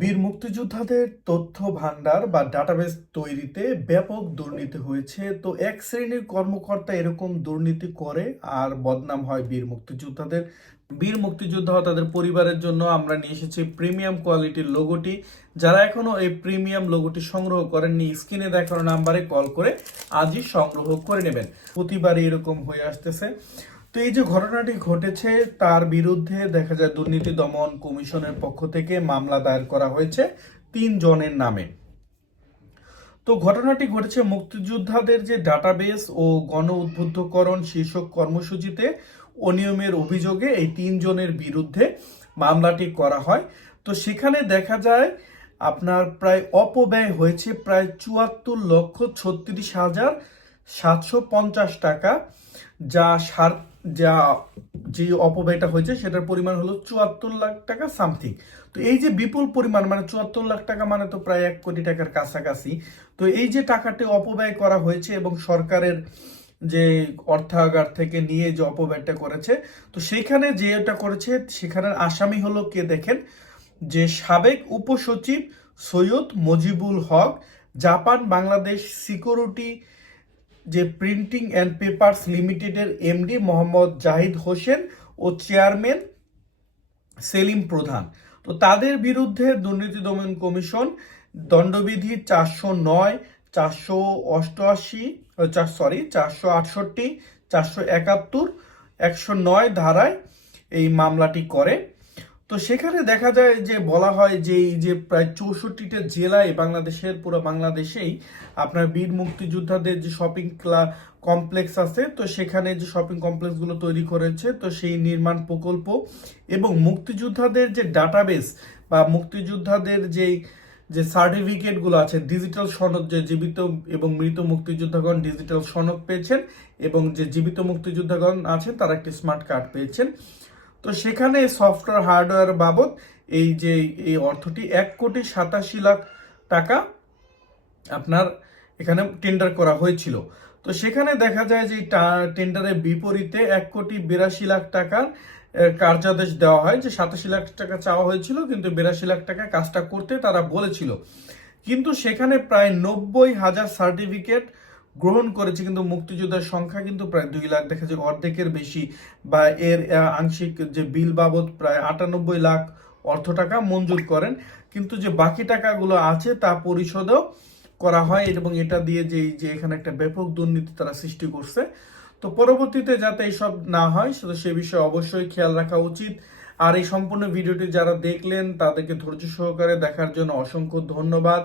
বীর মুক্তিযোদ্ধাদের তথ্য ভান্ডার বা ডাটাবেস তৈরিতে ব্যাপক দুর্নীতি হয়েছে। তো এক শ্রেণির কর্মকর্তা এরকম দুর্নীতি করে আর বদনাম হয় বীর মুক্তিযোদ্ধাদের। বীর মুক্তিযোদ্ধা তাদের পরিবারের জন্য আমরা নিয়ে এসেছি প্রিমিয়াম কোয়ালিটির লোগোটি। যারা এখনও এই প্রিমিয়াম লোগোটি সংগ্রহ করেননি, স্ক্রিনে দেখানো নাম্বারে কল করে আজই সংগ্রহ করে নেবেন। প্রতিবারই এরকম হয়ে আসতেছে। তো এই যে ঘটনাটি ঘটেছে, তার বিরুদ্ধে দেখা যায় দুর্নীতি দমন কমিশনের পক্ষ থেকে মামলা দায়ের করা হয়েছে তিন জনের নামে। তো ঘটনাটি ঘটেছে মুক্তিযোদ্ধাদের যে ডাটাবেস ও গণ উদ্বুদ্ধকরণ শীর্ষক কর্মসূচিতে অনিয়মের অভিযোগে এই তিনজনের বিরুদ্ধে মামলাটি করা হয়। তো সেখানে দেখা যায়, আপনার প্রায় অপব্যয় হয়েছে প্রায় চুয়াত্তর লক্ষ ছত্রিশ হাজার সাতশো পঞ্চাশ টাকা, যা সার যা যে অপব্যয়টা হয়েছে, সেটার পরিমাণ হলো চুয়াত্তর লাখ টাকা সামথিং তো এই যে বিপুল পরিমাণ মানে চুয়াত্তর লাখ টাকা মানে তো প্রায় এক কোটি টাকার কাছাকাছি। তো এই যে টাকাটি অপব্যয় করা হয়েছে এবং সরকারের যে অর্থাগার থেকে নিয়ে যে অপব্যয়টা করেছে, তো সেখানে যে এটা করেছে, সেখানের আসামি হলো কে দেখেন? যে সাবেক উপসচিব সৈয়দ মজিবুল হক, জাপান, বাংলাদেশ সিকিউরিটি যে প্রিন্টিং অ্যান্ড পেপার্স লিমিটেডের এমডি মোহাম্মদ জাহিদ হোসেন ও চেয়ারম্যান সেলিম প্রধান। তো তাদের বিরুদ্ধে দুর্নীতি দমন কমিশন দণ্ডবিধি চারশো নয়, চারশো অষ্টআশি সরি চারশো আটষট্টি, চারশো একাত্তর, একশো নয় ধারায় এই মামলাটি করে। তো সেখানে দেখা যায় যে বলা হয় যে এই যে প্রায় চৌষট্টিটা জেলায় বাংলাদেশের পুরো বাংলাদেশেই আপনার বীর মুক্তিযোদ্ধাদের যে শপিং ক্লা কমপ্লেক্স আছে, তো সেখানে যে শপিং কমপ্লেক্সগুলো তৈরি করেছে, তো সেই নির্মাণ প্রকল্প এবং মুক্তিযোদ্ধাদের যে ডাটাবেস বা মুক্তিযোদ্ধাদের যেই, যে সার্টিফিকেটগুলো আছে ডিজিটাল সনদ যে জীবিত এবং মৃত মুক্তিযোদ্ধাগণ ডিজিটাল সনদ পেয়েছেন এবং যে জীবিত মুক্তিযোদ্ধাগণ আছেন, তারা একটি স্মার্ট কার্ড পেয়েছেন। তো সেখানে সফটওয়্যার হার্ডওয়্যার বাবদ এই যে এই অর্থটি এক কোটি সাতাশি লাখ টাকা আপনার এখানে টেন্ডার করা হয়েছিল। তো সেখানে দেখা যায় যে টেন্ডারের বিপরীতে এক কোটি বিরাশি লাখ টাকার কার্যাদেশ দেওয়া হয়, যে সাতাশি লাখ টাকা চাওয়া হয়েছিল, কিন্তু বিরাশি লাখ টাকা কাজটা করতে তারা বলেছিল। কিন্তু সেখানে প্রায় নব্বই হাজার সার্টিফিকেট গ্রহণ করেছে, কিন্তু মুক্তিযোদ্ধার সংখ্যা কিন্তু প্রায় দুই লাখ। দেখা যায় অর্ধেকের বেশি। বা এর আংশিক যে বিল বাবদ প্রায় আটানব্বই লাখ অর্থ টাকা মঞ্জুর করেন। কিন্তু যে বাকি টাকাগুলো আছে তা পরিশোধও করা হয় এবং এটা দিয়ে যে যে এখানে একটা ব্যাপক দুর্নীতি তারা সৃষ্টি করছে। তো পরবর্তীতে যাতে এইসব না হয়, সেটা সে বিষয়ে অবশ্যই খেয়াল রাখা উচিত। আর এই সম্পূর্ণ ভিডিওটি যারা দেখলেন, তাদেরকে ধৈর্য সহকারে দেখার জন্য অসংখ্য ধন্যবাদ।